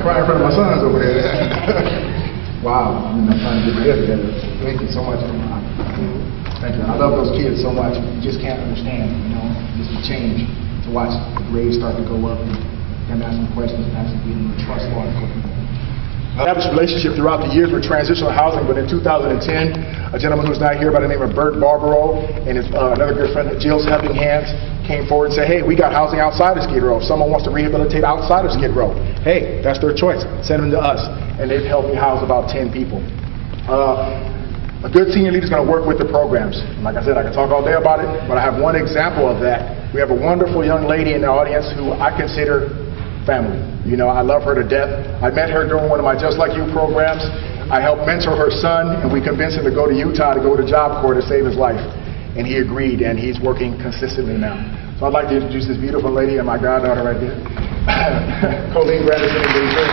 Crying in front of my sons over there. Wow, I'm trying to get my head together. Thank you so much. Thank you. I love those kids so much. You just can't understand, just the change to watch the grades start to go up and them asking questions and actually getting the trust for it. I have this relationship throughout the years with transitional housing, but in 2010, a gentleman who's not here by the name of Bert Barbaro and his another good friend, Jill's Helping Hands, came forward and said, hey, we got housing outside of Skid Row. If someone wants to rehabilitate outside of Skid Row, hey, that's their choice. Send them to us. And they've helped me house about 10 people. A good senior leader is going to work with the programs. Like I said, I can talk all day about it, but I have one example of that. We have a wonderful young lady in the audience who I consider family. I love her to death. I met her during one of my Just Like You programs. I helped mentor her son, and we convinced him to go to Utah to go to Job Corps to save his life. And he agreed, and he's working consistently now. So I'd like to introduce this beautiful lady and my goddaughter right there, Colleen Granderson and David.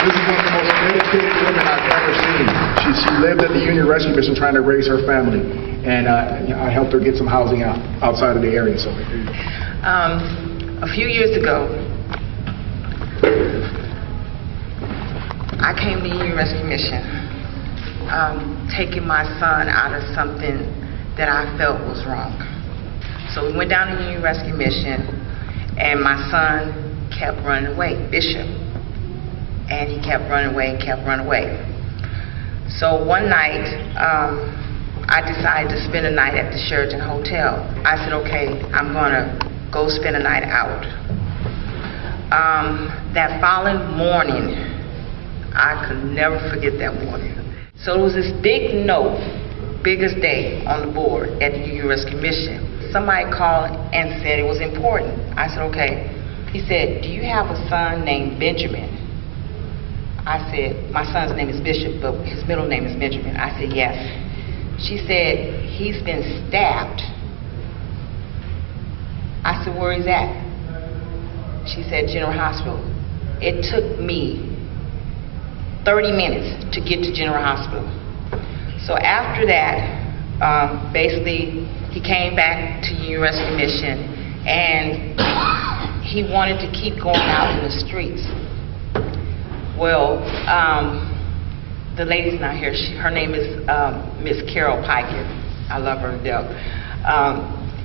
This is one of the most dedicated women I've ever seen. She lived at the Union Rescue Mission trying to raise her family. And I helped her get some housing outside of the area. So, a few years ago, I came to Union Rescue Mission, taking my son out of something that I felt was wrong. So we went down to Union Rescue Mission, and my son kept running away, Bishop, and he kept running away and kept running away. So one night, I decided to spend a night at the Sheraton Hotel. I said, okay, I'm gonna go spend a night out. That following morning, I could never forget that morning. So there was this big note, biggest day on the board at the Union Rescue Mission. Somebody called and said it was important. I said, okay. He said, do you have a son named Benjamin? I said, my son's name is Bishop, but his middle name is Benjamin. I said, yes. She said, he's been stabbed. I said, where is that? She said, General Hospital. It took me 30 minutes to get to General Hospital. So after that, basically, he came back to Union Rescue Mission, and he wanted to keep going out in the streets. Well, the lady's not here. Her name is Miss Carol Piker. I love her to death.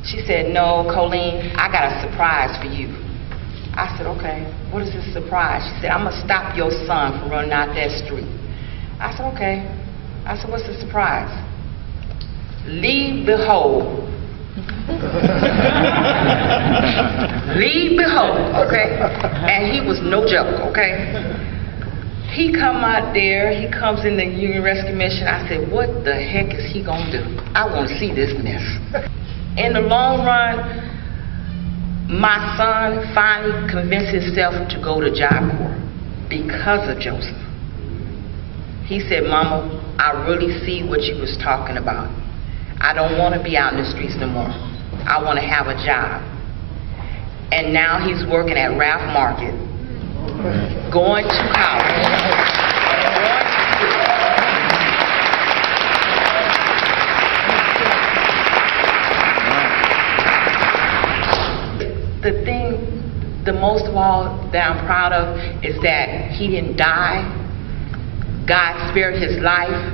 She said, no, Colleen, I got a surprise for you. I said, okay, what is this surprise? She said, I'm going to stop your son from running out that street. I said, okay. I said, what's the surprise? Leave behold. Leave behold, okay? And he was no joke, okay? He come out there, he comes in the Union Rescue Mission. I said, what the heck is he gonna do? I want to see this mess. In the long run, my son finally convinced himself to go to Job Corps because of Joseph. He said, Mama, I really see what you was talking about. I don't want to be out in the streets no more. I want to have a job. And now he's working at Ralph Market, going to college. The thing, the most of all that I'm proud of is that he didn't die. God spared his life.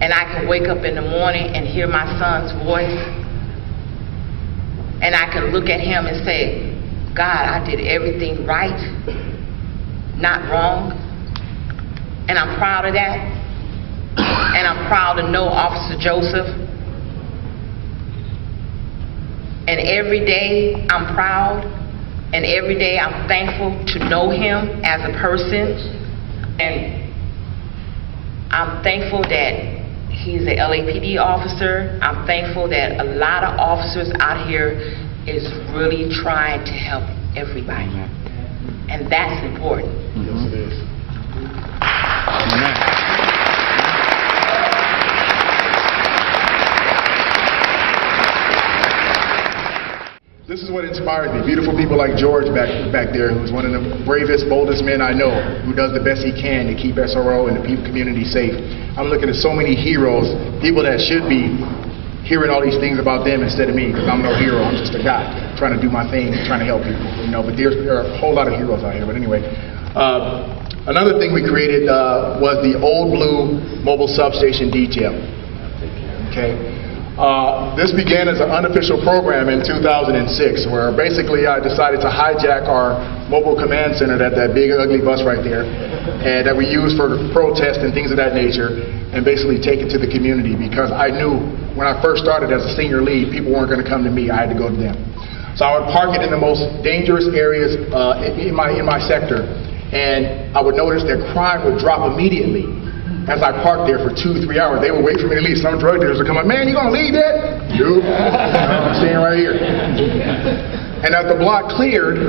And I can wake up in the morning and hear my son's voice. And I can look at him and say, God, I did everything right, not wrong. And I'm proud of that. And I'm proud to know Officer Joseph. And every day I'm proud. And every day I'm thankful to know him as a person. And I'm thankful that he's a LAPD officer. I'm thankful that a lot of officers out here is really trying to help everybody. And that's important. Yes, it is. This is what inspires me. Beautiful people like George back there, who's one of the bravest, boldest men I know, who does the best he can to keep SRO and the community safe. I'm looking at so many heroes, people that should be hearing all these things about them instead of me, because I'm no hero. I'm just a guy trying to do my thing, trying to help people, you know. But there are a whole lot of heroes out here. But anyway, another thing we created was the Old Blue Mobile Substation Detail. Okay. This began as an unofficial program in 2006, where basically I decided to hijack our mobile command center, that big ugly bus right there, and that we use for protests and things of that nature, and basically take it to the community, because I knew when I first started as a senior lead, people weren't going to come to me, I had to go to them. So I would park it in the most dangerous areas in my sector, and I would notice that crime would drop immediately. As I parked there for 2 to 3 hours, they would wait for me to leave. Some drug dealers would come up, man, you gonna leave that? Nope. I'm staying right here. And as the block cleared,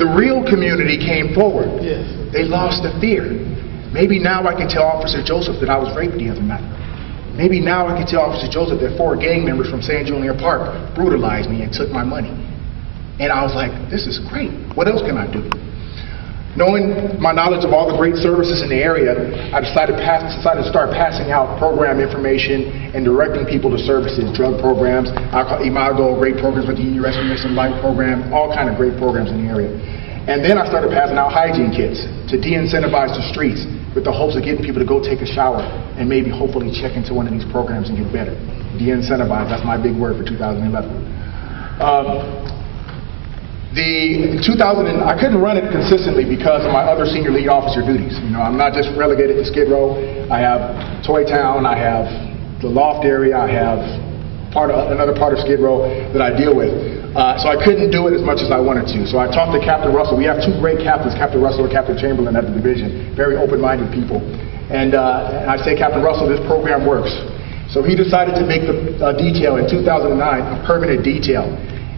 the real community came forward. Yes. They lost the fear. Maybe now I can tell Officer Joseph that I was raped the other night. Maybe now I can tell Officer Joseph that 4 gang members from San Julian Park brutalized me and took my money. And I was like, this is great. What else can I do? Knowing my knowledge of all the great services in the area, I decided to start passing out program information and directing people to services, drug programs, Imago, great programs with the Union Rescue Mission Life program, all kind of great programs in the area. And then I started passing out hygiene kits to de-incentivize the streets with the hopes of getting people to go take a shower and maybe hopefully check into one of these programs and get better. De-incentivize, that's my big word for 2011. I couldn't run it consistently because of my other senior lead officer duties. You know, I'm not just relegated to Skid Row. I have Toy Town, I have the loft area, I have another part of Skid Row that I deal with. So I couldn't do it as much as I wanted to. So I talked to Captain Russell. We have 2 great captains, Captain Russell and Captain Chamberlain at the division, very open-minded people. And I say, Captain Russell, this program works. So he decided to make the detail in 2009 a permanent detail,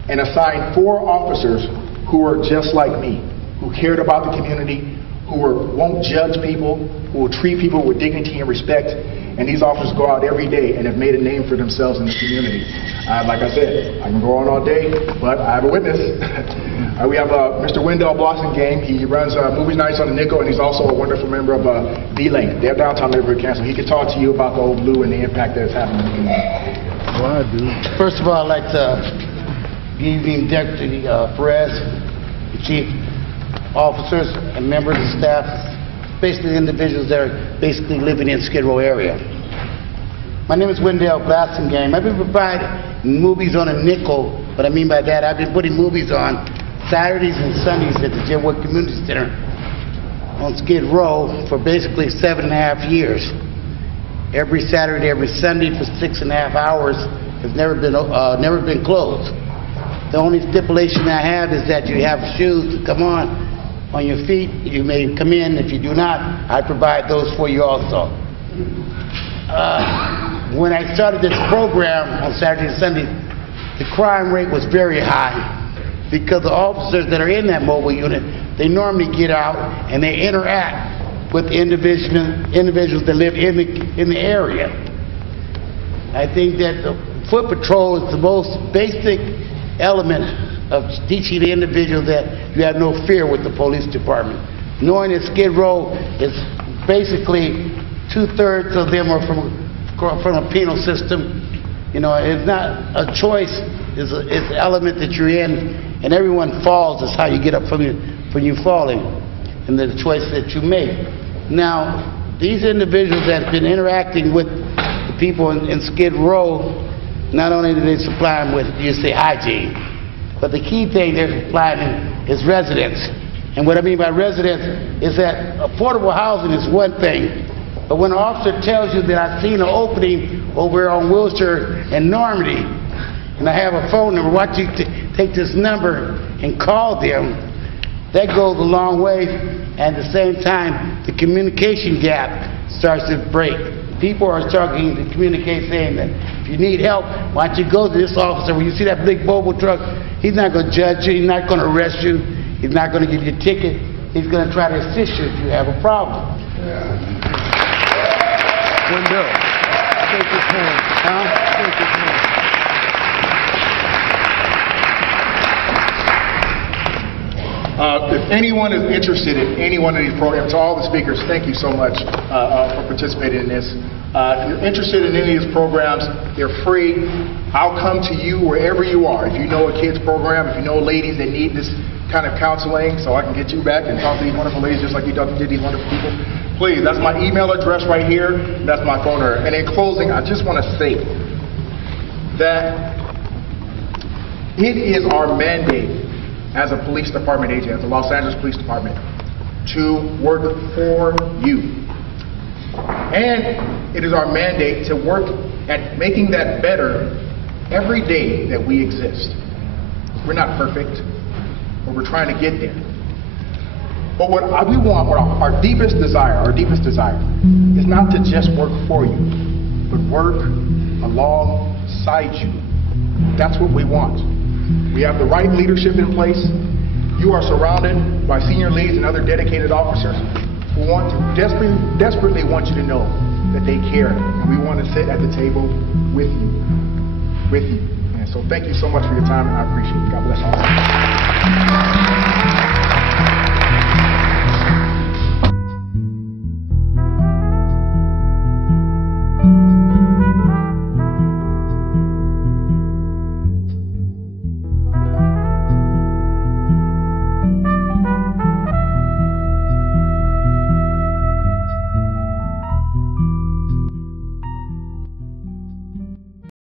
and assigned 4 officers who were just like me, who cared about the community, who won't judge people, who will treat people with dignity and respect. And these officers go out every day and have made a name for themselves in the community. Like I said, I can go on all day, but I have a witness. We have Mr. Wendell Blossom Gang. He runs movie nights on the Nickel, and he's also a wonderful member of D-Lane, their downtown neighborhood council. He can talk to you about the Old Blue and the impact that it's having in the community. Well, I do. First of all, I'd like to good evening, Deputy Perez, the Chief Officers, and members of staff, basically individuals that are basically living in Skid Row area. My name is Wendell Blassingame. I've been providing movies on a nickel. What I mean by that, I've been putting movies on Saturdays and Sundays at the Jim Wood Community Center on Skid Row for basically 7.5 years. Every Saturday, every Sunday for 6.5 hours. Has never been closed. The only stipulation I have is that you have shoes to come on your feet. You may come in. If you do not, I provide those for you also. When I started this program on Saturday and Sunday, the crime rate was very high because the officers that are in that mobile unit, they normally get out and they interact with individuals that live in the area. I think that the foot patrol is the most basic element of teaching the individual that you have no fear with the police department. Knowing that Skid Row is basically 2/3 of them are from a penal system. You know, it's not a choice, it's an element that you're in, and everyone falls. Is how you get up from you falling, and the choice that you make. Now, these individuals that have been interacting with the people in Skid Row, not only do they supply them with, you say, hygiene, but the key thing they're supplying is residence. And what I mean by residence is that affordable housing is one thing, but when an officer tells you that I've seen an opening over on Wilshire and Normandy, and I have a phone number, why don't you take this number and call them, that goes a long way, and at the same time, the communication gap starts to break. People are starting to communicate saying that if you need help, why don't you go to this officer? When you see that big mobile truck, he's not going to judge you, he's not going to arrest you, he's not going to give you a ticket, he's going to try to assist you if you have a problem. Wendell, take his hand. Take his hand. If anyone is interested in any one of these programs, to all the speakers, thank you so much for participating in this. If you're interested in any of these programs, they're free. I'll come to you wherever you are. If you know a kids program, if you know ladies that need this kind of counseling, so I can get you back and talk to these wonderful ladies just like you did these wonderful people, please, that's my email address right here. That's my phone number. And in closing, I just want to say that it is our mandate as a police department agent, as the Los Angeles Police Department, to work for you. And it is our mandate to work at making that better every day that we exist. We're not perfect, but we're trying to get there. But what we want, what our deepest desire is not to just work for you, but work alongside you. That's what we want. We have the right leadership in place. You are surrounded by senior leads and other dedicated officers who want to desperately want you to know that they care, and we want to sit at the table with you. And so thank you so much for your time, and I appreciate it. God bless all.